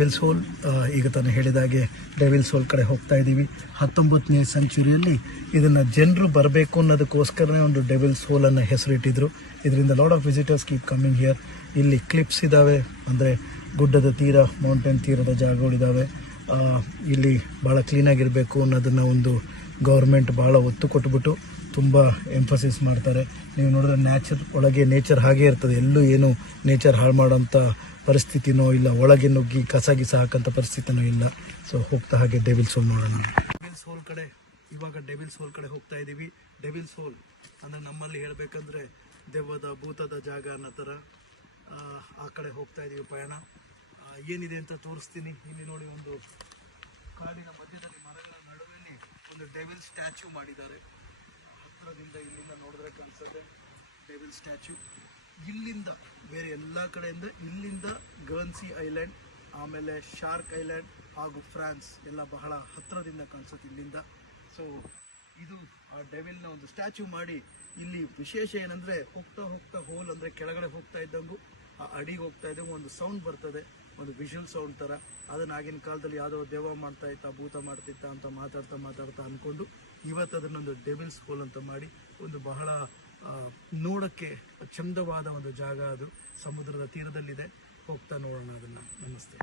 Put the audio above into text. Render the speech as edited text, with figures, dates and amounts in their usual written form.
Devils hole. ಈಗ ತಾನು ಹೇಳಿದಾಗೆ ಡೆವಿಲ್ಸ್ ಹೋಲ್ ಕಡೆ ಹೋಗ್ತಾ ಇದ್ದೀವಿ. 19ನೇ ಸೆಂಚುರಿಯಲ್ಲಿ ಇದನ್ನು ಜನರು ಬರಬೇಕು ಅನ್ನೋದಕ್ಕೋಸ್ಕರನೇ ಒಂದು ಡೆವಿಲ್ಸ್ ಹೋಲ್ ಅನ್ನೋ ಹೆಸರಿಟ್ಟಿದ್ರು. ಇದರಿಂದ lot of visitors keep coming here. ಇಲ್ಲಿ ಕ್ಲಿಪ್ಸ್ ಇದ್ದಾವೆ, ಅಂದರೆ ಗುಡ್ಡದ ತೀರ, ಮೌಂಟೇನ್ ತೀರದ ಜಾಗಗಳಿದ್ದಾವೆ. ಇಲ್ಲಿ ಭಾಳ ಕ್ಲೀನಾಗಿರಬೇಕು ಅನ್ನೋದನ್ನು ಒಂದು ಗೌರ್ಮೆಂಟ್ ಭಾಳ ಒತ್ತು ಕೊಟ್ಬಿಟ್ಟು ತುಂಬ ಎಂಫಸಿಸ್ ಮಾಡ್ತಾರೆ. ನೀವು ನೋಡಿದ್ರೆ ಒಳಗೆ ನೇಚರ್ ಹಾಗೇ ಇರ್ತದೆ, ಎಲ್ಲೂ ಏನು ನೇಚರ್ ಹಾಳು ಮಾಡೋಂಥ ಪರಿಸ್ಥಿತಿನೋ ಇಲ್ಲ, ಒಳಗೆ ನುಗ್ಗಿ ಕಸ ಹಾಕೋಂಥ ಪರಿಸ್ಥಿತಿನೋ ಇಲ್ಲ. ಸೊ ಹೋಗ್ತಾ ಹಾಗೆ ಡೆವಿಲ್ಸ್ ಹೋಲ್ ನೋಡೋಣ. ಡೆವಿಲ್ಸ್ ಹೋಲ್ ಕಡೆ ಇವಾಗ ಡೆವಿಲ್ಸ್ ಹೋಲ್ ಕಡೆ ಹೋಗ್ತಾ ಇದ್ದೀವಿ. ಡೆವಿಲ್ಸ್ ಹೋಲ್ ಅಂದರೆ ನಮ್ಮಲ್ಲಿ ಹೇಳಬೇಕಂದ್ರೆ ದೆವ್ವದ ಭೂತದ ಜಾಗ ಅನ್ನೋ ಥರ. ಆ ಕಡೆ ಹೋಗ್ತಾ ಇದ್ದೀವಿ ಪಯಣ. ಏನಿದೆ ಅಂತ ತೋರಿಸ್ತೀನಿ. ಇಲ್ಲಿ ನೋಡಿ, ಒಂದು ಕಾಡಿನ ಮಧ್ಯದಲ್ಲಿ ಮರಗಳ ನಡುವೆಯಲ್ಲಿ ಒಂದು ಡೆವಿಲ್ ಸ್ಟ್ಯಾಚ್ಯೂ ಮಾಡಿದ್ದಾರೆ. ಹತ್ತಿರದಿಂದ ಇಲ್ಲಿಂದ ನೋಡಿದ್ರೆ ಕಾಣಿಸುತ್ತೆ ಡೆವಿಲ್ ಸ್ಟ್ಯಾಚ್ಯೂ. ಇಲ್ಲಿಂದ ಬೇರೆ ಎಲ್ಲ ಕಡೆಯಿಂದ, ಇಲ್ಲಿಂದ ಗರ್ನ್ಸಿ ಐಲ್ಯಾಂಡ್, ಆಮೇಲೆ ಶಾರ್ಕ್ ಐಲ್ಯಾಂಡ್ ಹಾಗೂ ಫ್ರಾನ್ಸ್ ಎಲ್ಲ ಬಹಳ ಹತ್ತಿರದಿಂದ ಕಾಣಿಸುತ್ತೆ ಇಲ್ಲಿಂದ. ಸೊ ಇದು ಆ ಡೆವಿಲ್ನ ಒಂದು ಸ್ಟ್ಯಾಚ್ಯೂ ಮಾಡಿ ಇಲ್ಲಿ ವಿಶೇಷ ಏನಂದರೆ, ಹೋಗ್ತಾ ಹೋಗ್ತಾ ಹೋಲ್ ಅಂದರೆ ಕೆಳಗಡೆ ಹೋಗ್ತಾ ಇದ್ದಂಗೂ ಆ ಅಡಿಗೆ ಹೋಗ್ತಾ ಇದ್ದಂಗೂ ಒಂದು ಸೌಂಡ್ ಬರ್ತದೆ, ಒಂದು ವಿಷುವಲ್ ಸೌಂಡ್ ಥರ. ಅದನ್ನು ಆಗಿನ ಕಾಲದಲ್ಲಿ ಯಾವುದೋ ದೆವ್ವ ಮಾಡ್ತಾ ಇತ್ತಾ, ಭೂತ ಮಾಡ್ತಿತ್ತ ಅಂತ ಮಾತಾಡ್ತಾ ಅಂದ್ಕೊಂಡು ಇವತ್ತು ಅದನ್ನೊಂದು ಡೆವಿಲ್ಸ್ ಹೋಲ್ ಅಂತ ಮಾಡಿ ಒಂದು ಬಹಳ ನೋಡೋಕ್ಕೆ ಚಂದವಾದ ಒಂದು ಜಾಗ. ಅದು ಸಮುದ್ರದ ತೀರದಲ್ಲಿದೆ. ಹೋಗ್ತಾ ನೋಡೋಣ ಅದನ್ನು. ನಮಸ್ತೆ.